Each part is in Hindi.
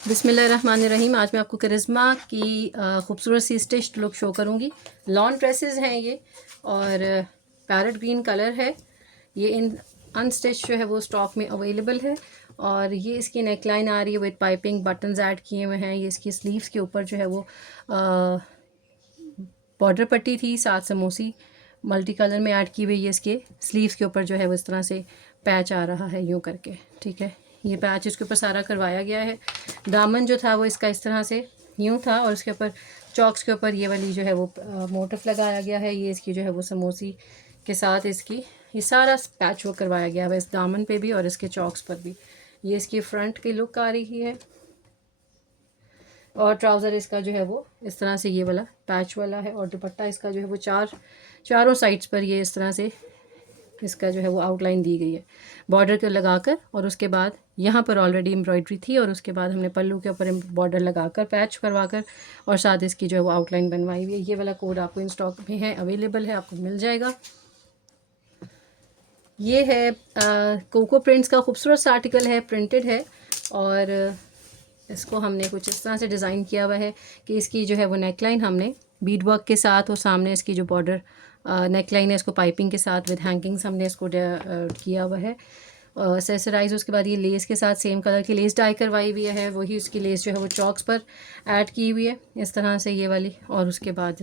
बिस्मिल्लाहिर्रहमानिर्रहीम। आज मैं आपको करिश्मा की खूबसूरत सी स्टिच्ड लुक शो करूँगी। लॉन ड्रेसेस हैं ये और पैरेट ग्रीन कलर है। ये इन अनस्टिच जो है वो स्टॉक में अवेलेबल है और ये इसकी नेकलाइन आ रही है विद पाइपिंग बटन्स ऐड किए हुए हैं। ये इसकी स्लीव्स के ऊपर जो है वो बॉर्डर पट्टी थी, साथ समोसी मल्टी कलर में ऐड की हुई है। इसके स्लीव्स के ऊपर जो है वो इस तरह से पैच आ रहा है यूँ करके, ठीक है। ये पैच इसके ऊपर सारा करवाया गया है। दामन जो था वो इसका इस तरह से यूँ था और उसके ऊपर चॉक्स के ऊपर ये वाली जो है वो मोटिफ लगाया गया है। ये इसकी जो है वो समोसी के साथ इसकी ये सारा पैच वर्क करवाया गया है इस दामन पे भी और इसके चॉक्स पर भी। ये इसकी फ्रंट की लुक आ रही है और ट्राउज़र इसका जो है वो इस तरह से ये वाला पैच वाला है और दुपट्टा इसका जो है वो चारों साइड्स पर ये इस तरह से इसका जो है वो आउटलाइन दी गई है बॉर्डर के लगाकर। और उसके बाद यहाँ पर ऑलरेडी एम्ब्रॉयडरी थी और उसके बाद हमने पल्लू के ऊपर बॉर्डर लगाकर पैच करवाकर और साथ इसकी जो है वो आउटलाइन बनवाई हुई है। ये वाला कोड आपको इन स्टॉक में है, अवेलेबल है, आपको मिल जाएगा। ये है कोको प्रिंट्स का खूबसूरत सा आर्टिकल है, प्रिंटेड है और इसको हमने कुछ इस तरह से डिज़ाइन किया हुआ है कि इसकी जो है वो नेकलाइन हमने बीड वर्क के साथ और सामने इसकी जो बॉर्डर नेकलाइन है इसको पाइपिंग के साथ विद हैंगिंग्स हमने इसको किया हुआ है। सेसराइज उसके बाद ये लेस के साथ सेम कलर की लेस डाई करवाई हुई है, वही उसकी लेस जो है वो चॉक्स पर ऐड की हुई है इस तरह से ये वाली। और उसके बाद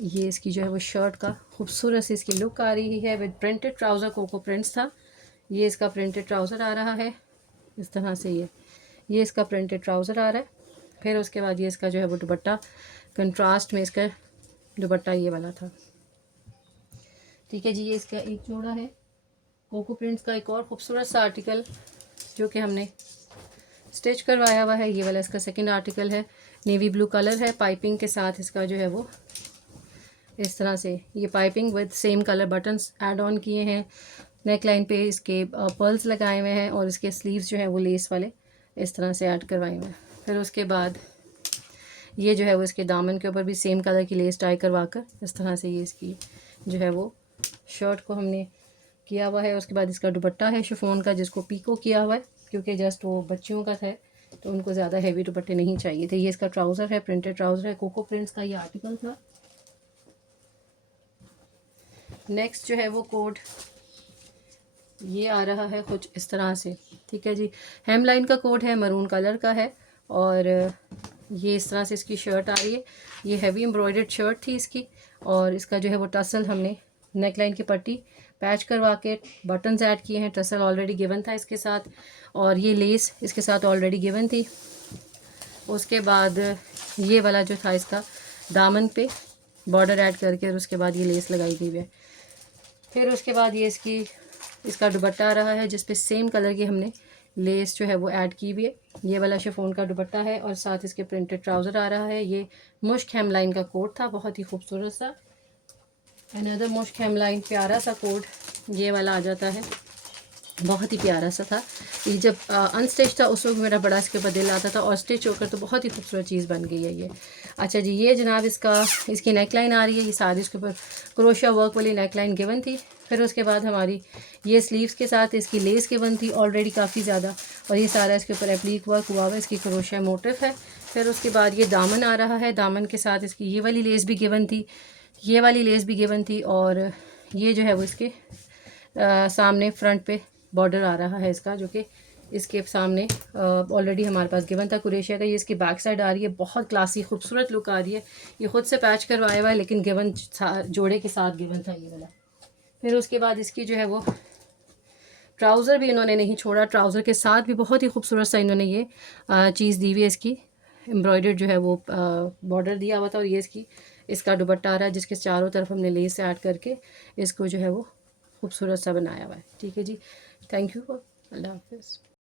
ये इसकी जो है वो शर्ट का खूबसूरत सी इसकी लुक आ रही है with printed trouser. Coco prints था, ये इसका प्रिंटेड ट्राउज़र आ रहा है इस तरह से। ये इसका प्रिंटेड ट्राउज़र आ रहा है। फिर उसके बाद ये इसका जो है वो दुपट्टा कंट्रास्ट में इसका दुपट्टा ये वाला था, ठीक है जी। ये इसका एक जोड़ा है कोको प्रिंट्स का एक और खूबसूरत सा आर्टिकल जो कि हमने स्टिच करवाया हुआ है। ये वाला इसका सेकंड आर्टिकल है, नेवी ब्लू कलर है, पाइपिंग के साथ इसका जो है वो इस तरह से ये piping with same colour buttons add on किए हैं। नेक लाइन पे इसके पर्ल्स लगाए हुए हैं और इसके स्लीव्स जो है वो लेस वाले इस तरह से ऐड करवाए हुए हैं। फिर उसके बाद ये जो है वो इसके दामन के ऊपर भी सेम कलर की लेस टाई करवा कर इस तरह से ये इसकी जो है वो शर्ट को हमने किया हुआ है। उसके बाद इसका दुपट्टा है शिफॉन का जिसको पीको किया हुआ है क्योंकि जस्ट वो बच्चियों का था तो उनको ज़्यादा हैवी दुपट्टे नहीं चाहिए थे। ये इसका ट्राउज़र है, प्रिंटेड ट्राउज़र है, कोको प्रिंट्स का ये आर्टिकल था। नेक्स्ट जो है वो कोड ये आ रहा है कुछ इस तरह से, ठीक है जी। हेम लाइन का कोड है, मरून कलर का है और ये इस तरह से इसकी शर्ट आ रही है। ये हैवी एम्ब्रॉयडर्ड शर्ट थी इसकी और इसका जो है वो टसल हमने नेक लाइन की पट्टी पैच करवा के बटन्स ऐड किए हैं। टसल ऑलरेडी गिवन था इसके साथ और ये लेस इसके साथ ऑलरेडी गिवन थी। उसके बाद ये वाला जो था इसका दामन पे बॉर्डर ऐड करके और उसके बाद ये लेस लगाई गई है। फिर उसके बाद ये इसका दुपट्टा आ रहा है जिस पे सेम कलर की हमने लेस जो है वो ऐड की हुई है। ये वाला शिफॉन का दुपट्टा है और साथ इसके प्रिंटेड ट्राउज़र आ रहा है। ये मुश्क हेमलाइन का कोट था, बहुत ही खूबसूरत सा। अनदर मुश्क हेमलाइन प्यारा सा कोट ये वाला आ जाता है, बहुत ही प्यारा सा था। ये जब अनस्टिच था उस वक्त मेरा बड़ा इसके ऊपर दिल आता था और स्टिच होकर तो बहुत ही खूबसूरत चीज़ बन गई है ये। अच्छा जी, ये जनाब इसकी नेकलाइन आ रही है। ये सारी इसके ऊपर क्रोशिया वर्क वाली नेकलाइन गिवन थी। फिर उसके बाद हमारी ये स्लीव्स के साथ इसकी लेस गिवन थी ऑलरेडी काफ़ी ज़्यादा और ये सारा इसके ऊपर एप्लीक वर्क हुआ हुआ है, इसकी क्रोशिया मोटिफ है। फिर उसके बाद ये दामन आ रहा है, दामन के साथ इसकी ये वाली लेस भी गिवन थी, ये वाली लेस भी गिवन थी और ये जो है वो इसके सामने फ्रंट पे बॉर्डर आ रहा है इसका जो कि इसके सामने ऑलरेडी हमारे पास गिवन था क्रोशिया का। ये इसकी बैक साइड आ रही है, बहुत क्लासी खूबसूरत लुक आ रही है। ये खुद से पैच करवाया हुआ है लेकिन गिवन जोड़े के साथ गिवन था ये वाला। फिर उसके बाद इसकी जो है वो ट्राउज़र भी इन्होंने नहीं छोड़ा, ट्राउज़र के साथ भी बहुत ही खूबसूरत सा इन्होंने ये चीज़ दी हुई है। इसकी एम्ब्रॉयडर्ड जो है वो बॉर्डर दिया हुआ था और ये इसका दुपट्टा आ रहा है जिसके चारों तरफ हमने लेस ऐड करके इसको जो है वो खूबसूरत सा बनाया हुआ है, ठीक है जी। थैंक यू, अल्लाह हाफिज़।